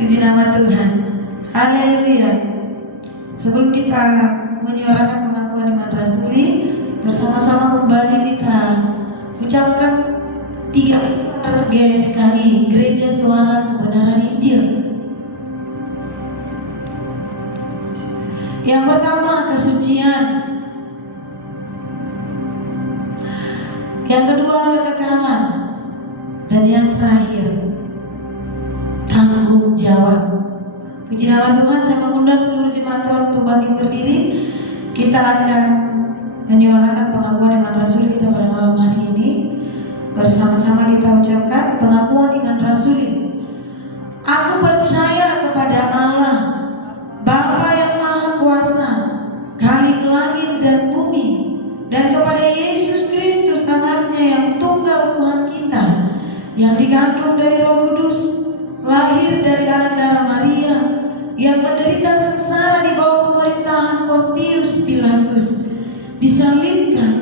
Puji nama Tuhan. Haleluya. Sebelum kita menyuarakan pengakuan iman rasuli, bersama-sama kembali kita ucapkan 3 sekali gereja suara kebenaran Injil. Yang pertama kesucian, yang kedua kekekalan, dan yang terakhir tanggung jawab. Puji nama Tuhan. Saya mengundang seluruh jemaat Tuhan untuk bangkit berdiri. Kita akan menyuarakan pengakuan iman rasuli kita pada malam hari ini. Bersama-sama kita ucapkan pengakuan iman rasuli. Aku percaya kepada Allah, Bapa yang Maha Kuasa, Khalik langit dan bumi, dan kepada Yesus Kristus anaknya yang tunggal Tuhan kita, yang dikandung dari Roh Kudus, lahir dari anak darah Maria, yang menderita sengsara di bawah pemerintahan Pontius Pilatus, disalibkan,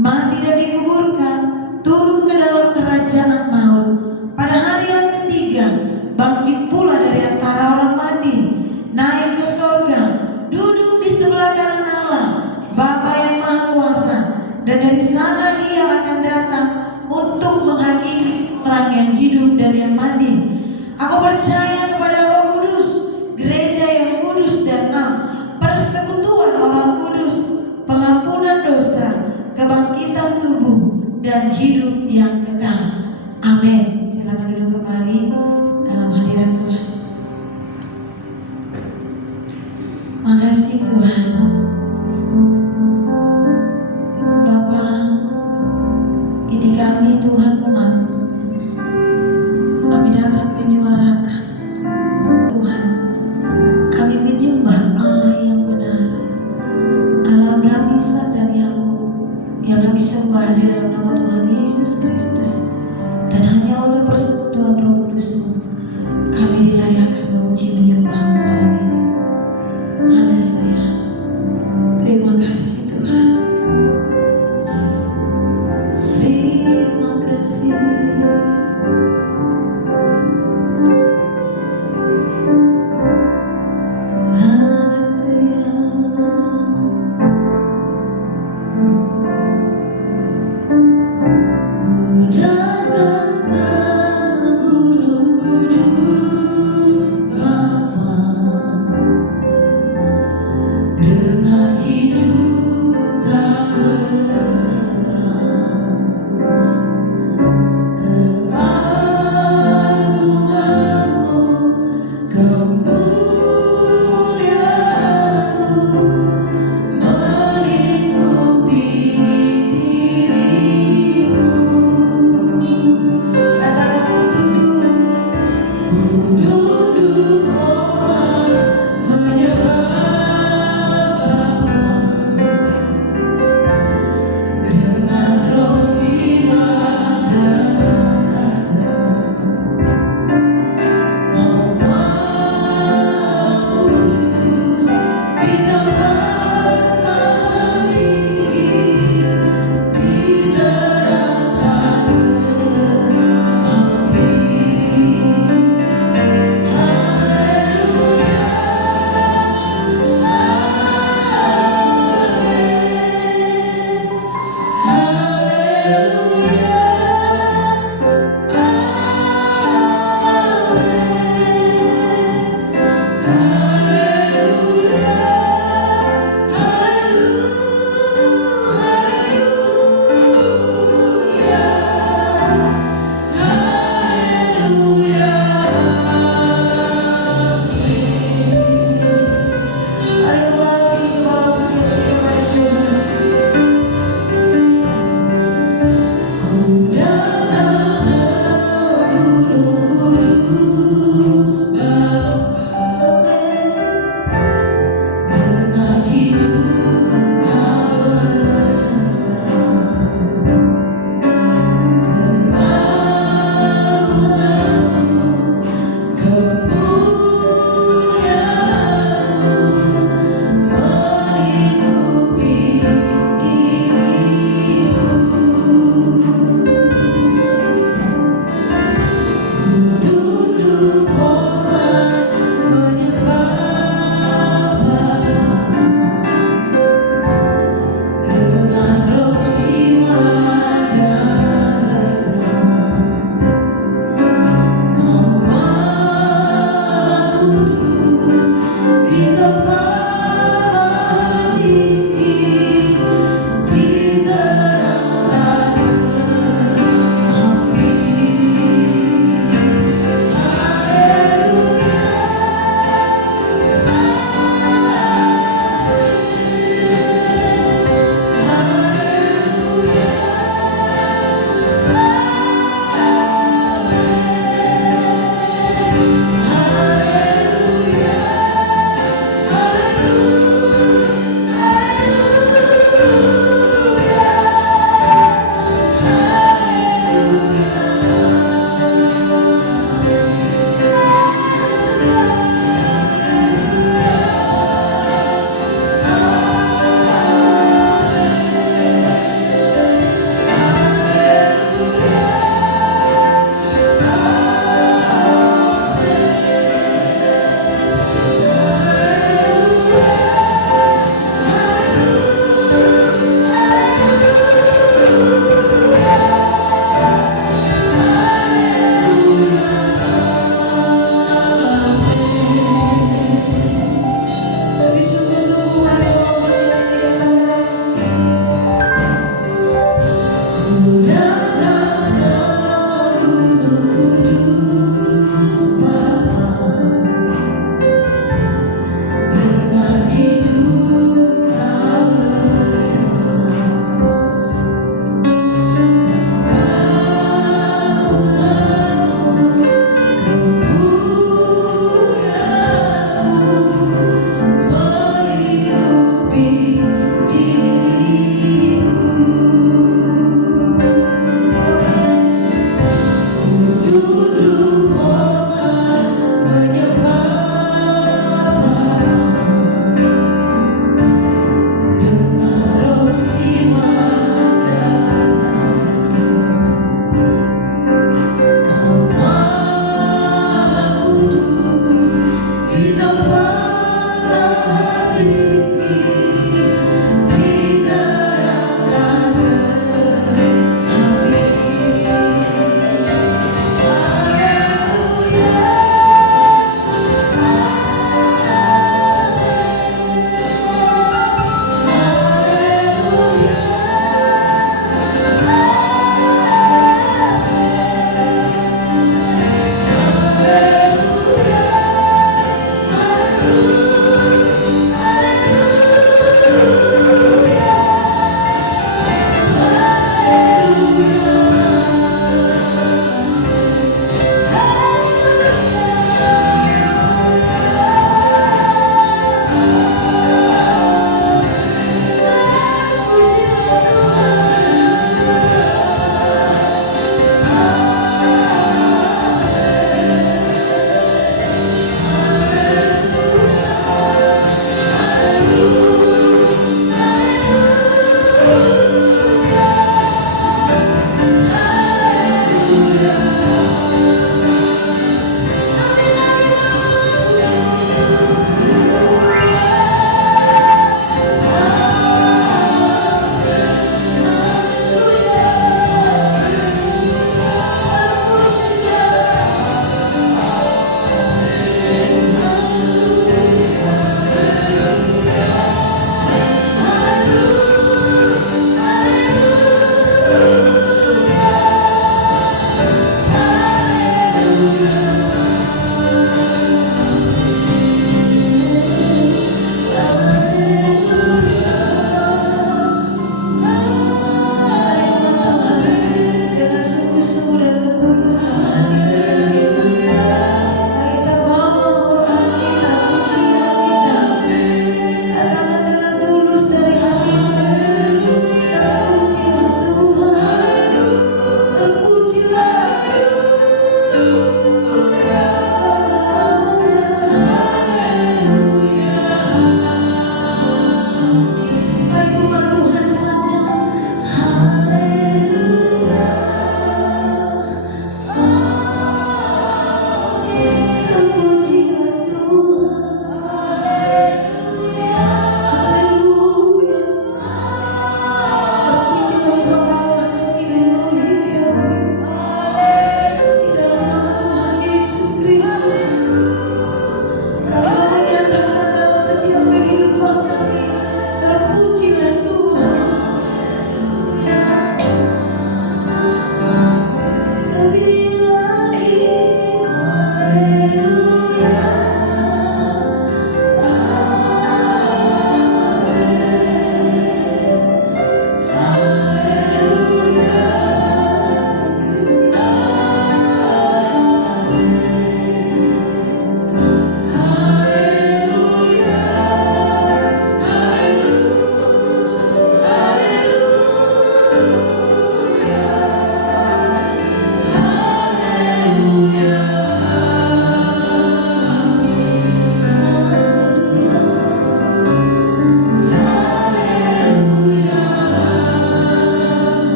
mati dan dikuburkan, turun ke dalam kerajaan maut. Pada hari yang ketiga, bangkit pula dari antara orang mati, naik ke sorga, duduk di sebelah kanan Allah, Bapa yang Maha Kuasa, dan dari sana Ia akan datang untuk menghakimi orang yang hidup dan yang mati. Aku percaya kepada Roh Kudus, gereja yang kudus dan am, persekutuan orang kudus, pengampunan dosa, kebangkitan tubuh, dan hidup yang kekal. Amin. Silakan duduk kembali dalam hadirat Tuhan. Makasih Tuhan. Bapa, ini kami Tuhan umat. Kami datang menyuarakan Tuhan, kami menyembah Allah yang benar, Allah Abraham, Ishak dan Yakub, yang kami sembah di dalam nama Tuhan Yesus Kristus.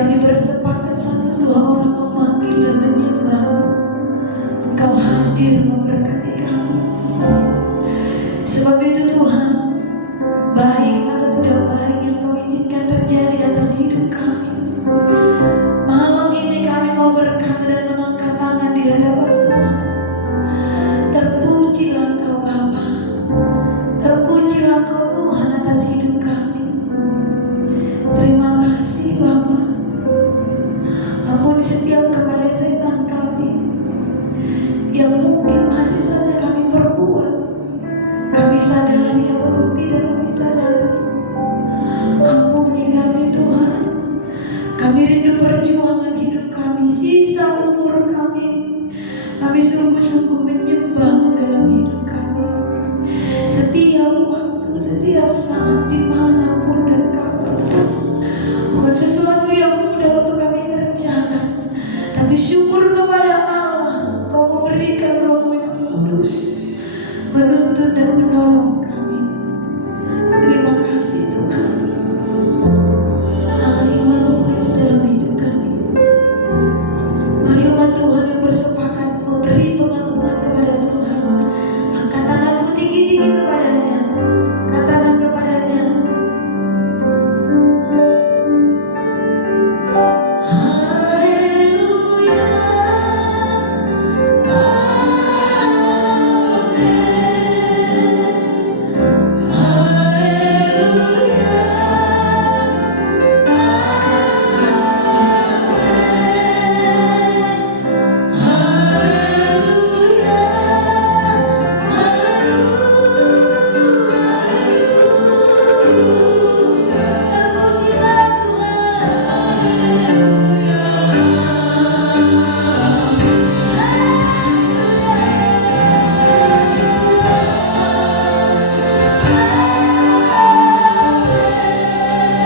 kami bersepakat satu dua orang memanggil dan menyembah-Mu, Engkau hadir memberkati kami. Sebab itu Tuhan, baik atau tidak baik yang Kau izinkan terjadi atas hidup kami, malam ini kami mau berkata dan mengangkat tangan di hadapan Tuhan. Terpujilah Engkau Bapa, terpujilah Engkau Tuhan atas hidup kami. Terima kasih Bapa. Ampuni setiap kemelesetan kami yang mungkin masih saja kami perbuat, kami sadari ataupun tidak kami sadari. Ampuni kami Tuhan. Kami rindu perjuangan hidup kami, sisa umur kami sungguh-sungguh menyembah-Mu dalam hidup kami. Setiap waktu, setiap saat, dimanapun dan kapanpun. Bukan sesuatu yang mudah untuk kami kerjakan, tapi syukur kepada Allah, Kau memberikan Roh-Mu yang kudus menuntun dan menolong kami. Terima kasih Tuhan, Allah Immanuel dalam hidup kami. Mari umat Tuhan yang bersepakat memberi pengagungan kepada Tuhan. Angkat tanganmu tinggi-tinggi kepadanya, katakan kepadanya, Haleluya, terpujilah Tuhan.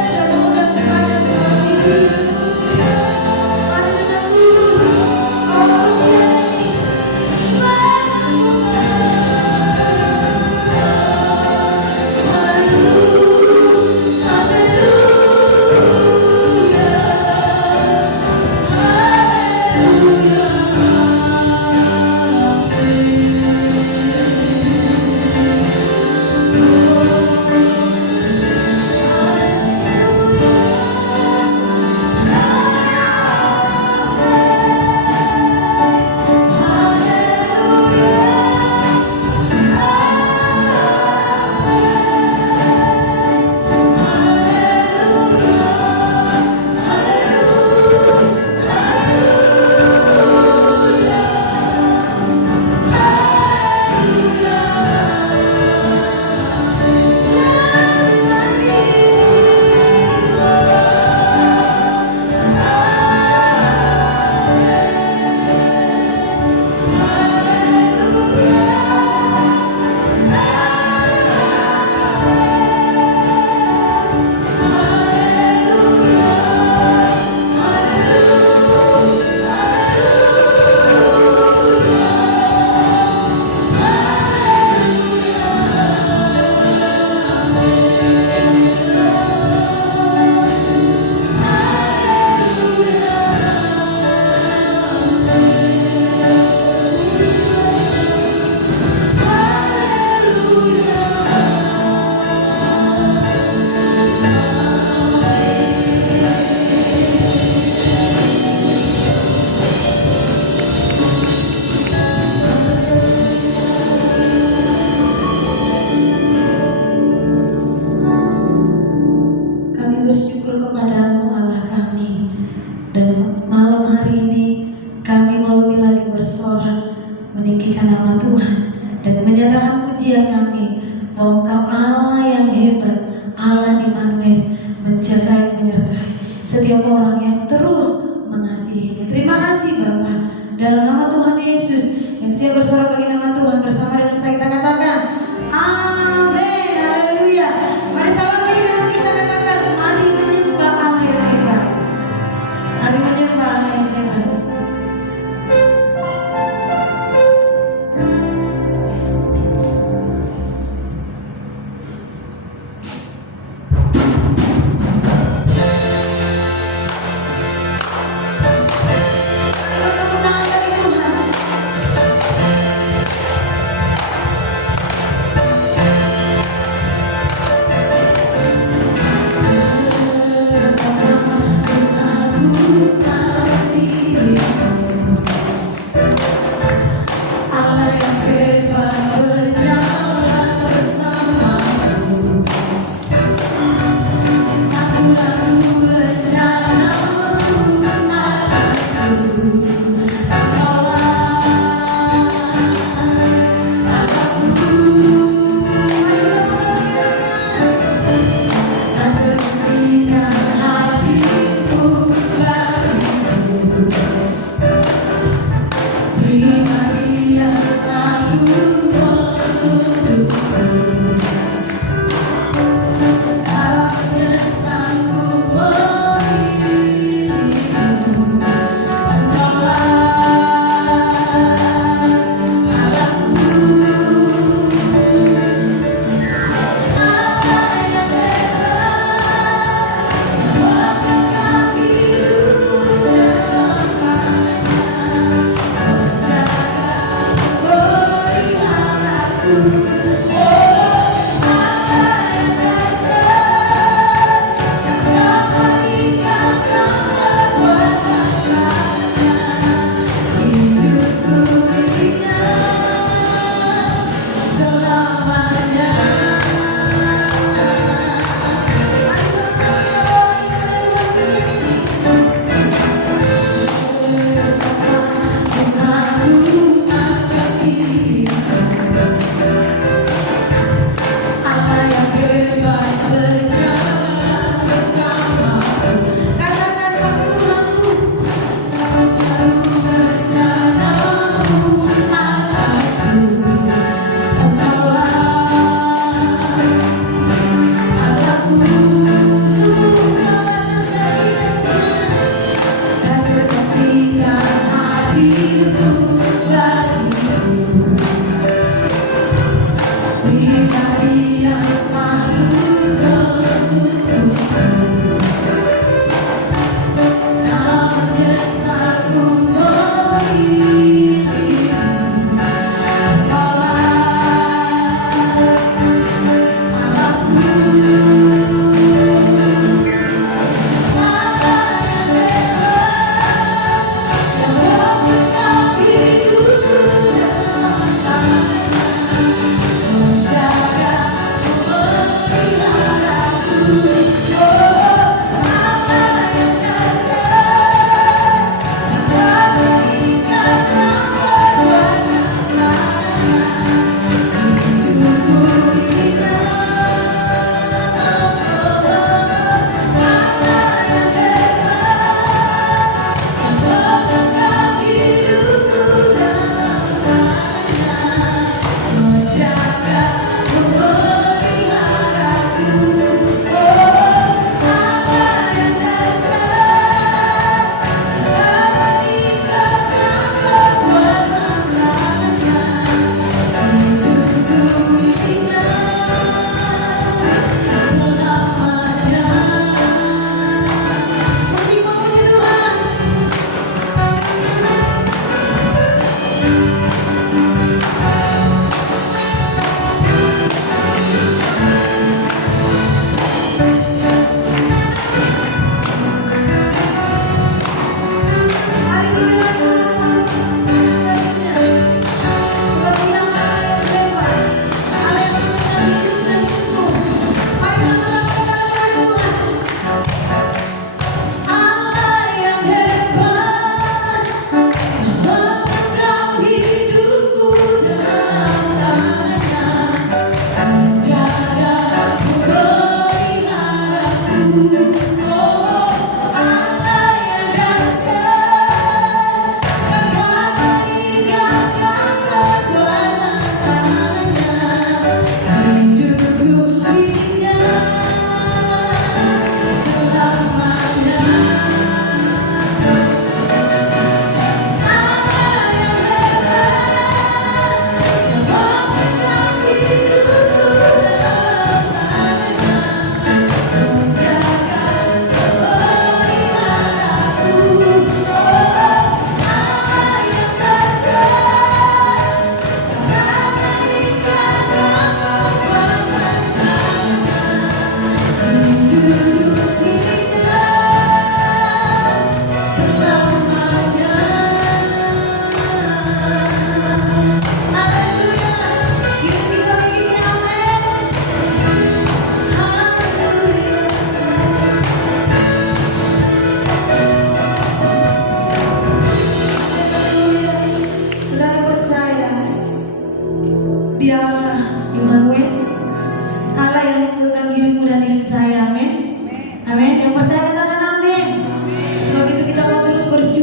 Saya mengundang jemaatnya untuk berdiri. Mari dengan tulus bawa pujian ini. Kami bersyukur kepada-Mu Allah kami. Dan malam hari ini kami mau lebih lagi bersorak meninggikan nama Tuhan dan menyerahkan pujian kami bahwa Engkau Allah yang hebat, Allah Immanuel, menjaga menyertai setiap orang yang terus mengasihi. Terima kasih Bapa, dalam nama Tuhan Yesus yang siap bersorak bagi nama Tuhan, bersama dengan saya kita katakan amin, haleluya. Mari salam kiri kanan kita katakan, mari menyembah Allah yang hebat, mari menyembah Allah yang hebat.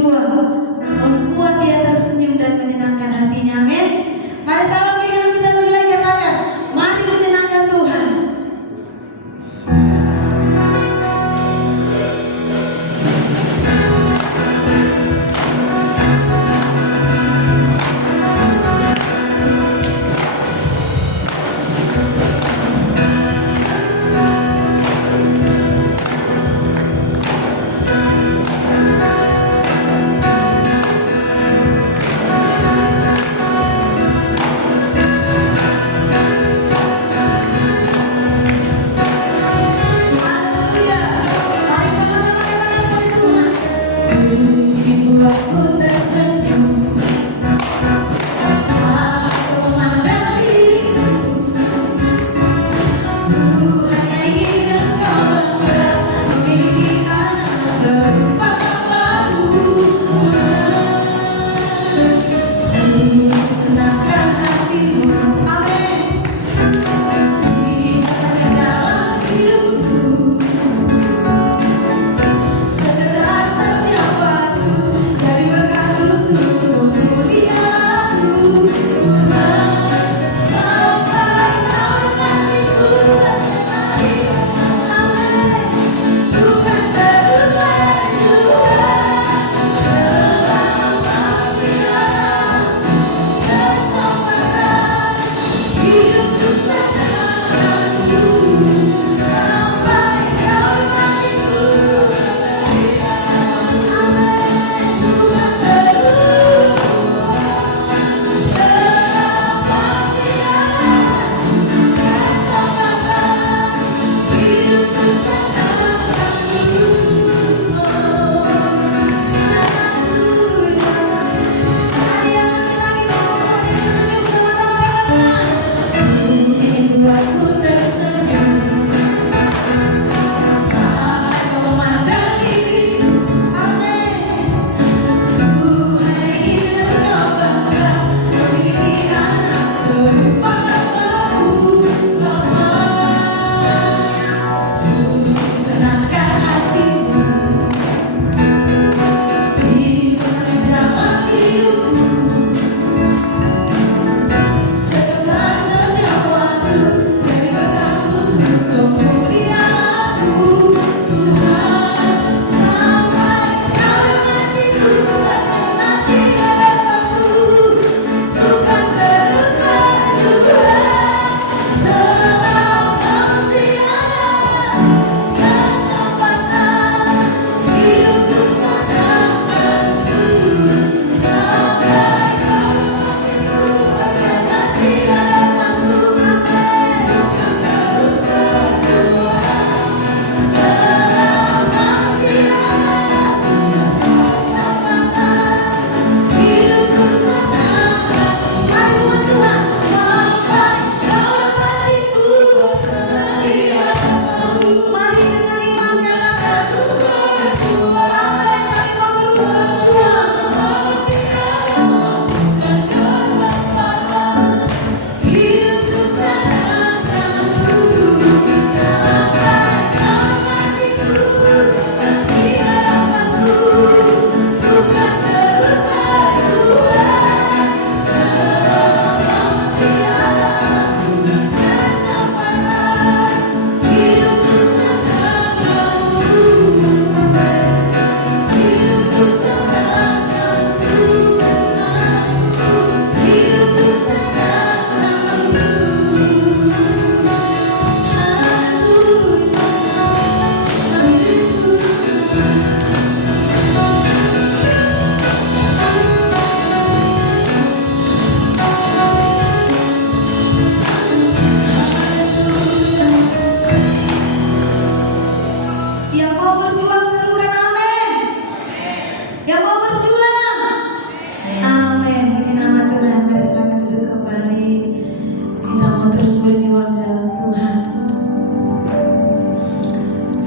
berjuang, membuat dia tersenyum dan menyenangkan hatinya. Amin. Mari salam kita lebih lagi katakan, mari menyenangkan Tuhan.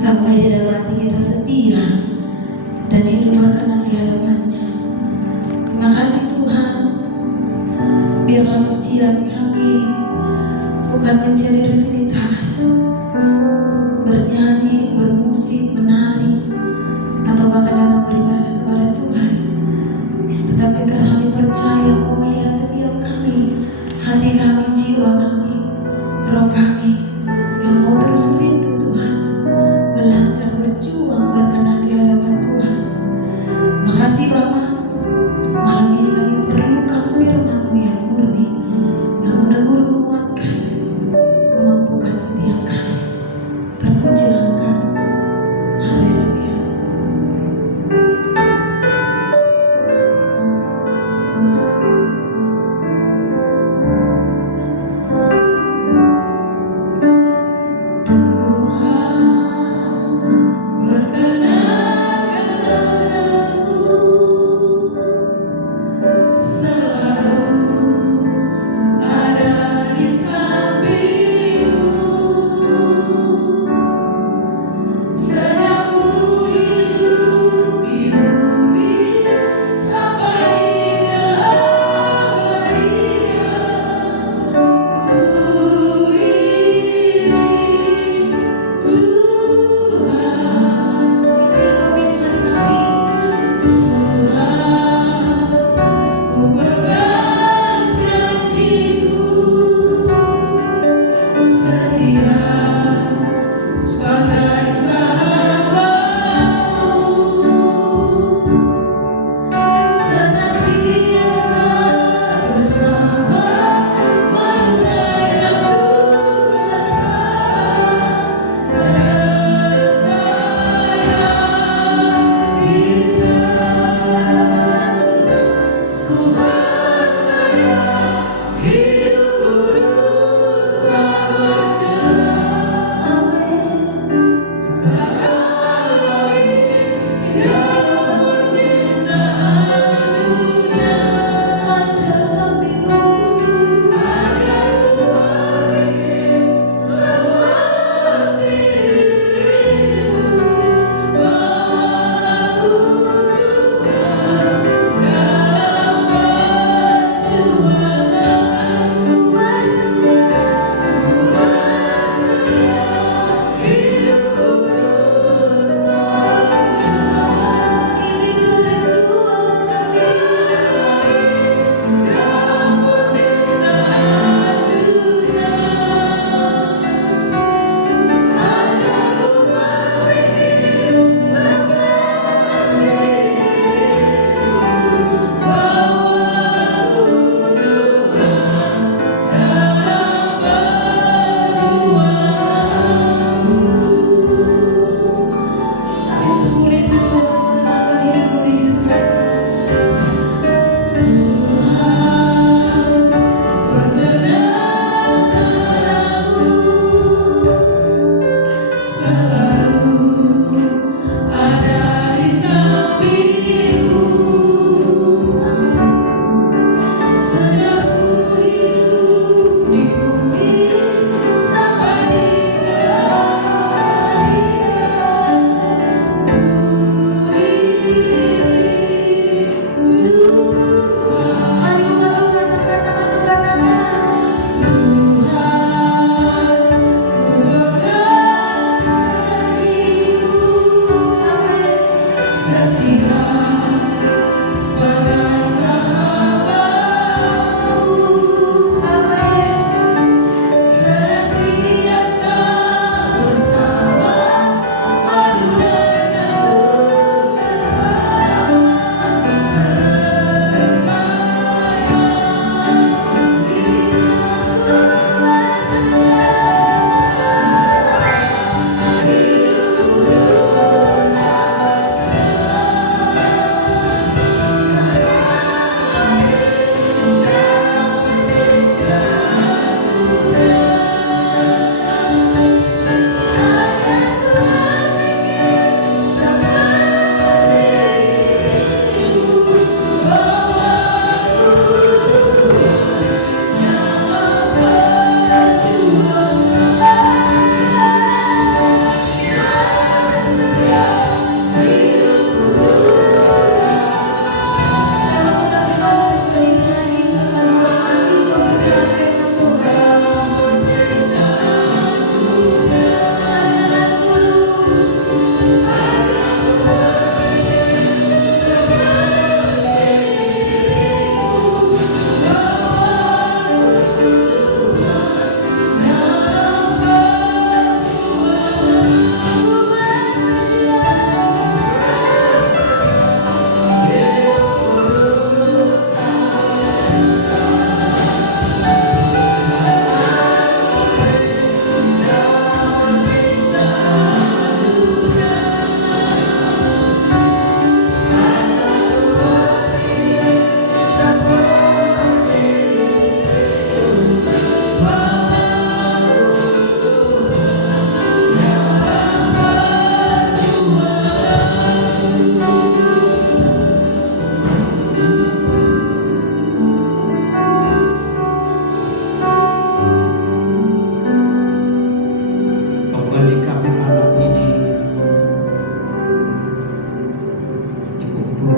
sampai di dalam hati kita setia dan hidup berkenan di hadapan-Nya. Terima kasih Tuhan, biarlah pujian kami bukan menjadi rutinitas, bernyanyi, bermusik, menari, atau bahkan datang beribadah kepada Tuhan,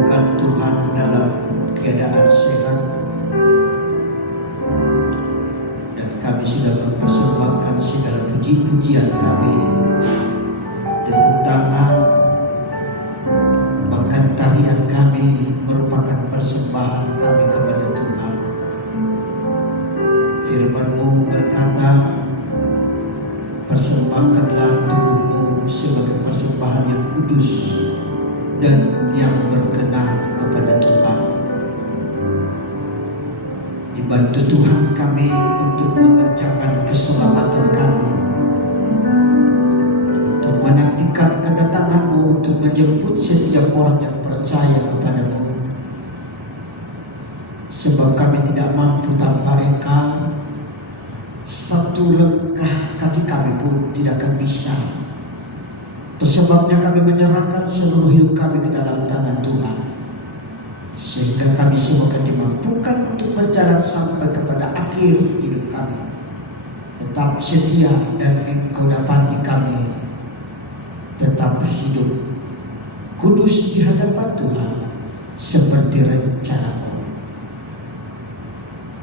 menemukan Tuhan dalam keadaan sehat, dan kami sudah mempersembahkan segala puji-pujian kami, tepuk tangan, bahkan tarian kami merupakan persembahan kami kepada Tuhan. Firman-Mu berkata, persembahkanlah tubuhmu sebagai persembahan yang kudus dan yang berkenan kepada Tuhan. Dibantu Tuhan kami untuk mengerjakan keselamatan kami, untuk menantikan kedatangan-Mu, untuk menjemput setiap orang yang percaya kepada-Mu. Sebab kami tidak mampu tanpa Engkau. Satu langkah kaki kami pun tidak akan bisa. Sebabnya kami menyerahkan seluruh hidup kami ke dalam tangan Tuhan, sehingga kami semua akan dimampukan untuk berjalan sampai kepada akhir hidup kami, tetap setia, dan Engkau dapati kami tetap hidup kudus di hadapan Tuhan seperti rencana-Mu.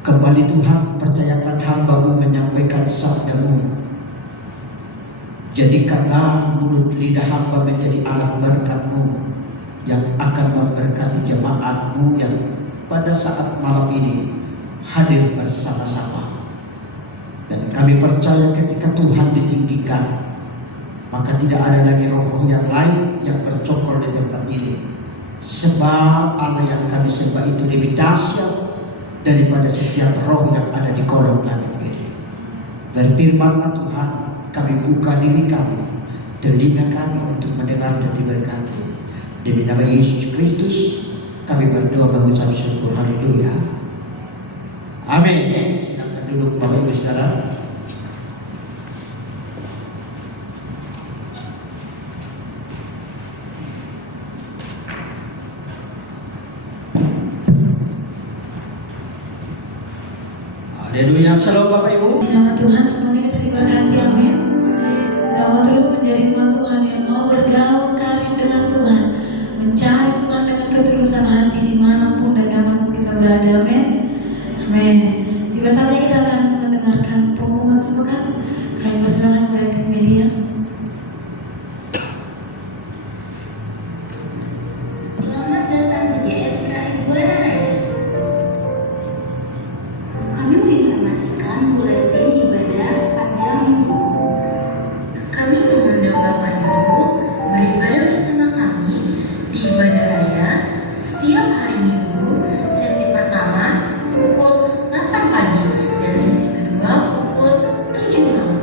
Kembali Tuhan, percayakan hamba-Mu menyampaikan sabda-Mu. Jadikanlah mulut lidah hamba menjadi alat berkat-Mu yang akan memberkati jemaat-Mu yang pada saat malam ini hadir bersama-sama. Dan kami percaya ketika Tuhan ditinggikan, maka tidak ada lagi roh-roh yang lain yang bercokol di tempat ini. Sebab Allah yang kami sembah itu lebih dahsyat daripada setiap roh yang ada di kolong langit ini. Berfirmanlah Tuhan, kami buka diri kami, telinga kami untuk mendengar dan diberkati. Demi nama Yesus Kristus kami berdoa mengucap syukur. Haleluya. Amin. Silakan duduk Bapak Ibu Saudara. Haleluya. Salam Bapak Ibu. Nama Tuhan semoga kita diberkati, amin. Kita mau terus menjadi umat Tuhan yang mau bergaul karib dengan Tuhan, mencari Tuhan dengan ketulusan hati dimanapun dan kapanpun kita berada, amin. Amin. Tiba saatnya kita akan mendengarkan pengumuman sepekan. Kami persilakan kepada tim media. Selamat datang di GSKI Buana Raya. Kami menginformasikan buletin ibadah sepanjang minggu. Kami mengundang Bapak Ibu beribadah bersama kami di Ibadah Raya setiap hari Minggu. Sesi pertama pukul 8 pagi dan sesi kedua pukul 7 malam.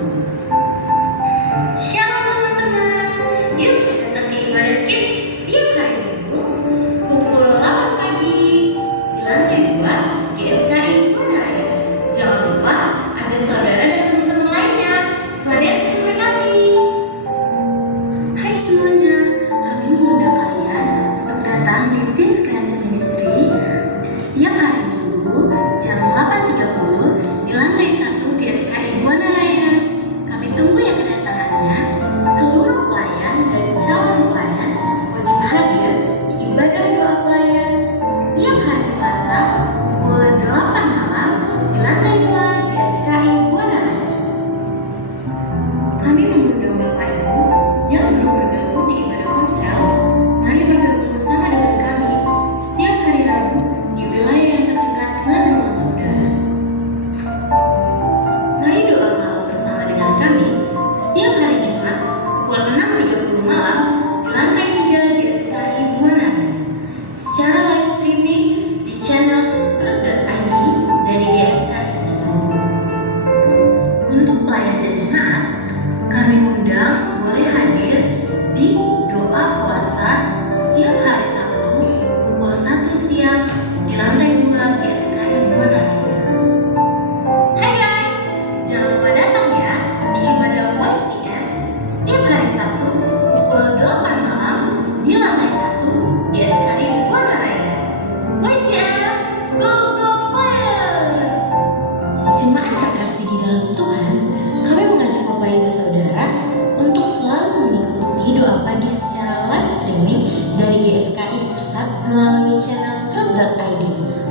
melalui channel truth.id.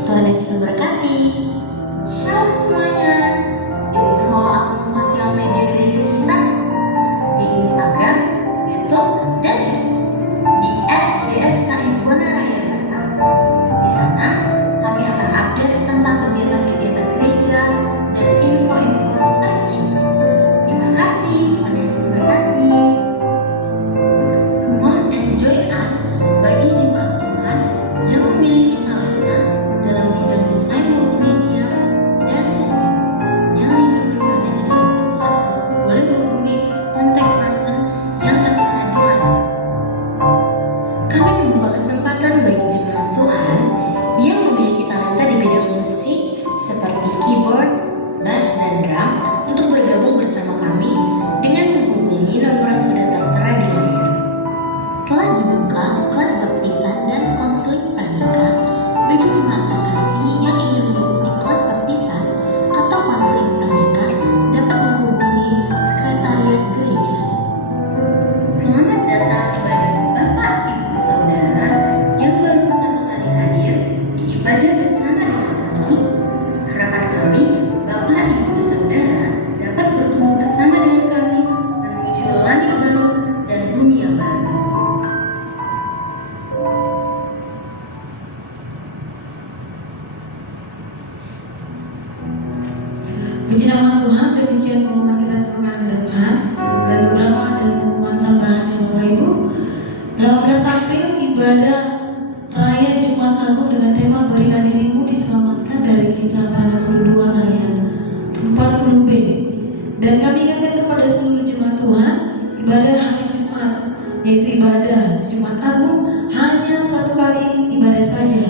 Tuhan Yesus memberkati. Shalom semuanya. Yuk follow akun sosial media gereja kita di Instagram, YouTube, dan Facebook di @GSKI Buana Raya Batam. Di sana kami akan update tentang kegiatan-kegiatan gereja dan info-info terkini. Terima kasih, Tuhan Yesus memberkati. Come on and join us bagi jemaat Tuhan yang memiliki talenta dalam bidang desain multimedia dan sosial yang ingin berkarya di dalam Tuhan. Boleh menghubungi kontak person yang tertera di layar. Kami membuka kesempatan bagi jemaat Tuhan yang memiliki talenta di bidang musik seperti keyboard, bass, dan drum untuk bergabung bersama kami dengan menghubungi nomor yang sudah tertera di layar. Telah dibuka kelas baptisan dan konseling pranikah bagi jemaat terkasih yang ingin mengikuti kelas baptisan atau konseling pranikah dapat menghubungi sekretariat gereja. Selamat datang bagi Bapak, Ibu, Saudara yang baru pertama kali hadir di ibadah bersama dengan kami. Harapan kami, Bapak, Ibu, Saudara dapat bertemu bersama dengan kami menuju langit baru dan bumi yang baru. Puji nama Tuhan, demikian pengumuman kita sepekan ke depan dan beberapa ada pengumuman tambahan ya Bapak Ibu. 18 April ibadah Raya Jumat Agung dengan tema Berilah Dirimu Diselamatkan dari Kisah Para Rasul 2 ayat 40b. Dan kami ingatkan kepada seluruh jemaat Tuhan, ibadah hari Jumat yaitu ibadah Jumat Agung hanya satu kali ibadah saja,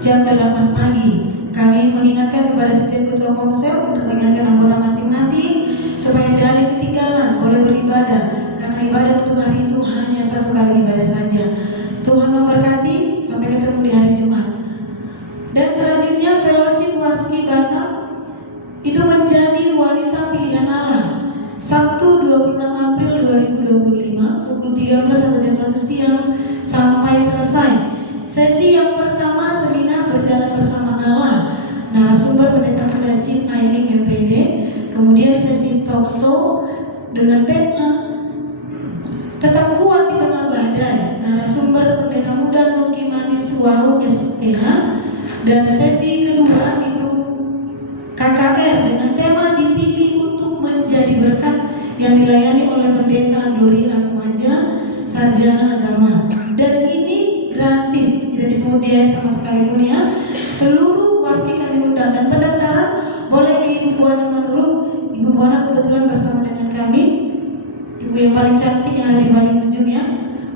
jam 8 pagi. Kami mengingatkan kepada setiap ketua komsel untuk mengingatkan anggota masing-masing supaya tidak ada yang ketinggalan boleh beribadah, karena ibadah untuk hari itu hanya satu kali ibadah saja. Tuhan memberkati, sampai ketemu di hari Jumat. Dan selanjutnya fellowship Waski Batam itu menjadi wanita pilihan Allah. Sabtu 26 April 2025 pukul 13 atau jam 1 siang sampai selesai. Sesi yang pertama seminar berjalan bersama Allah, narasumber pendeta muda Jim Ailing MPD. Kemudian sesi talk show dengan tema Tetap Kuat di Tengah Badai, narasumber pendeta muda Tuki Manis Wau SPH. Dan sesi kedua itu KKR dengan tema Dipilih untuk Menjadi Berkat yang dilayani oleh pendeta Gloria Atmaja, sarjana agama. Dan ini gratis, tidak dipungut biaya sama sekali pun ya. Seluruh waski kami undang, dan pendaftaran boleh ke Ibu Buana Manurung. Ibu Buana kebetulan bersama dengan kami, ibu yang paling cantik yang ada di balik ujung ya.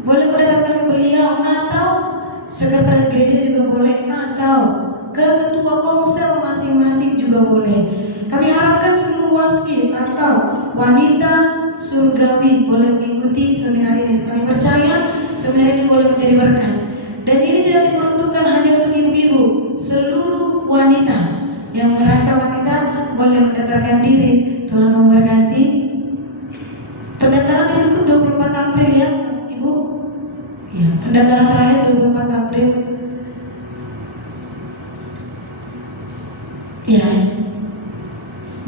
Boleh mendaftarkan ke beliau, atau sekretariat gereja juga boleh, atau ke ketua komsel masing-masing juga boleh. Kami harapkan seluruh waski atau wanita surgawi boleh mengikuti seminar ini. Kami percaya seminar ini boleh menjadi berkat. Dan ini tidak diperuntukkan hanya untuk ibu-ibu, seluruh wanita yang merasa wanita boleh mendaftarkan diri. Tuhan memberkati. Pendaftaran ditutup 24 April ya, Ibu. Ya, pendaftaran terakhir 24 April. Ya.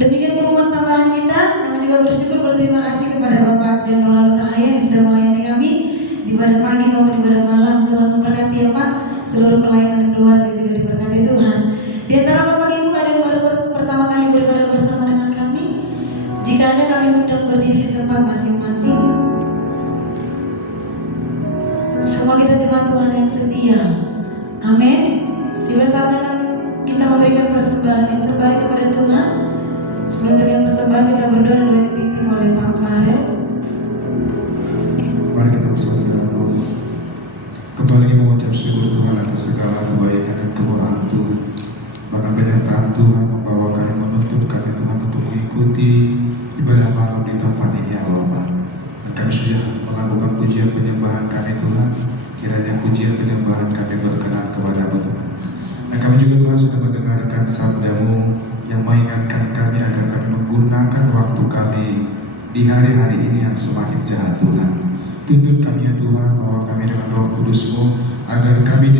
Demikian pengumuman tambahan kita. Kami juga bersyukur berterima kasih kepada Bapak John Rolando Tahaya yang sudah melayani kami di ibadah pagi maupun di ibadah malam. Tuhan memberkati ya Pak. Seluruh pelayanan dan keluarga juga diberkati Tuhan. Di antara Bapak Ibu ada yang baru pertama kali beribadah bersama dengan kami? Jika ada, kami undang berdiri di tempat masing-masing. Semua kita jemaat Tuhan yang setia. Amin. Tiba saatnya kita memberikan persembahan yang terbaik kepada Tuhan. Sebelum memberikan persembahan, kita berdoa dan dipimpin oleh Pak Farel. Mari kita bersama dengan Allah. Kembali mengucap syukur Tuhan atas segala kebaikan dan kemurahan Tuhan. Bahkan penyertaan Tuhan membawa kami, menuntut kami Tuhan untuk mengikuti ibadah malam di tempat ini ya Allah. Dan kami sudah melakukan pujian penyembahan kami Tuhan. Kiranya pujian penyembahan kami berkenan kepada Tuhan. Dan kami juga Tuhan sudah mendengarkan sabda-Mu yang mengingatkan kami agar kami menggunakan waktu kami di hari-hari ini yang semakin jahat Tuhan. Tuntut kami ya Tuhan, bahwa kami dengan Roh Kudus-Mu agar kami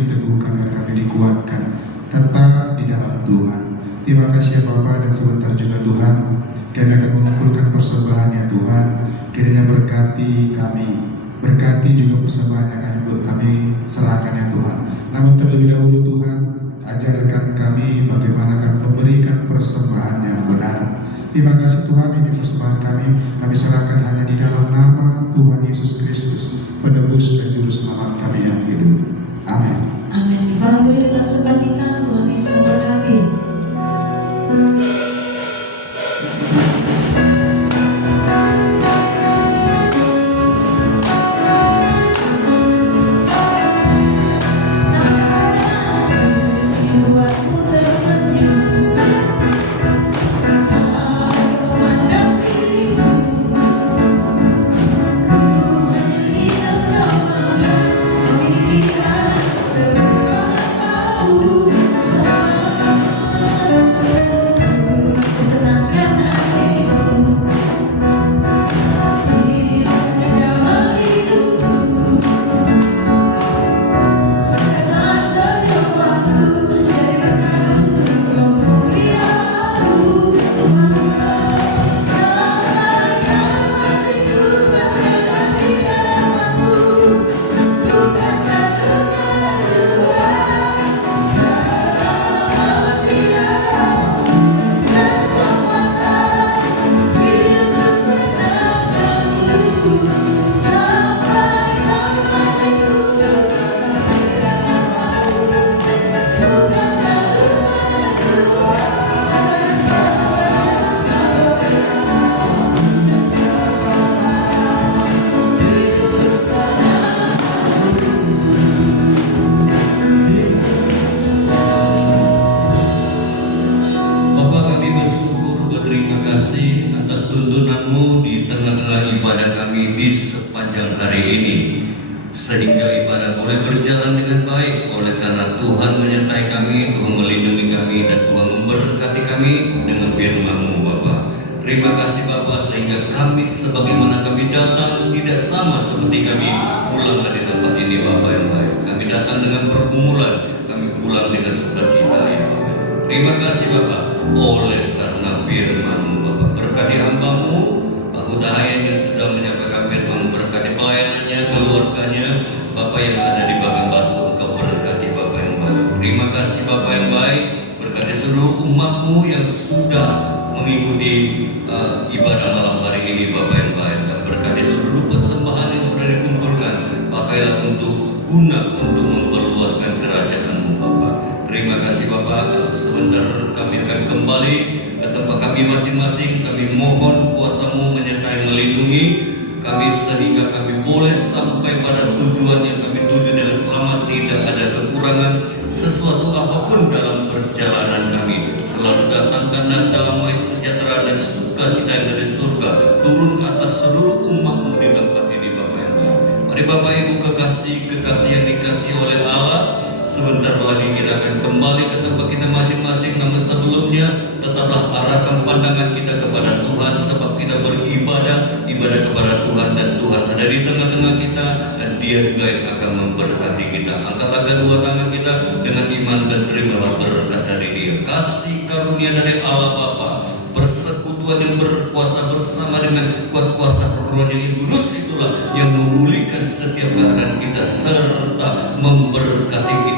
kami akan mengumpulkan persembahan ya Tuhan. Kiranya berkati kami, berkati juga persembahan yang akan kami serahkan ya Tuhan. Namun terlebih dahulu Tuhan, ajarkan kami bagaimana kami memberikan persembahan yang benar. Terima kasih Tuhan, ini persembahan kami serahkan hanya di dalam nama Tuhan Yesus Kristus, penebus dan juru selamat kami yang hidup. Amin. Amin. Selamat beri dengan sukacita, Tuhan Yesus memberkati. sehingga ibadah boleh berjalan dengan baik. Oleh karena Tuhan menyertai kami, Tuhan melindungi kami, dan Tuhan memberkati kami dengan firman-Mu Bapa. Terima kasih Bapa, sehingga kami sebagaimana kami datang tidak sama seperti kami pulang dari tempat ini Bapa yang baik. Kami datang dengan pergumulan, kami pulang dengan sukacita ya Bapa. Terima kasih Bapa, oleh karena firman-Mu Bapa. Berkati hamba-Mu Pak Hudahayan yang sudah menyampaikan firman-Mu, berkati pelayanannya, keluarganya, Bapak yang ada di Bagan Batu, Engkau berkati Bapak yang baik. Terima kasih Bapak yang baik, berkati seluruh umat-Mu yang sudah mengikuti ibadah malam hari ini Bapak yang baik, dan berkati seluruh persembahan yang sudah dikumpulkan, pakailah untuk guna untuk memperluaskan kerajaan-Mu Bapak. Terima kasih Bapak, sebentar kami akan kembali ke tempat kami masing-masing. Kami mohon kuasa-Mu menyertai melindungi kami sehingga kami boleh sampai pada tujuan yang kami tuju dengan selamat, tidak ada kekurangan sesuatu apapun dalam perjalanan kami. Selalu datangkan damai sejahtera dan sukacita yang dari surga turun atas seluruh umat-Mu di tempat ini Bapak yang baik. Mari Bapak Ibu kekasih yang dikasihi oleh Allah, sebentar lagi kita akan kembali ke tempat kita masing-masing. Namun sebelumnya tetaplah arahkan pandangan kita kepada Tuhan, sebab kita beribadah kepada Tuhan, dan Tuhan ada di tengah-tengah kita, dan Dia juga yang akan memberkati kita. Angkatlah kedua tangan kita dengan iman dan terimalah berkat dari Dia. Kasih karunia dari Allah Bapa, persekutuan yang berkuasa bersama dengan kuat kuasa Roh yang kudus itulah yang memulihkan setiap keadaan kita serta memberkati kita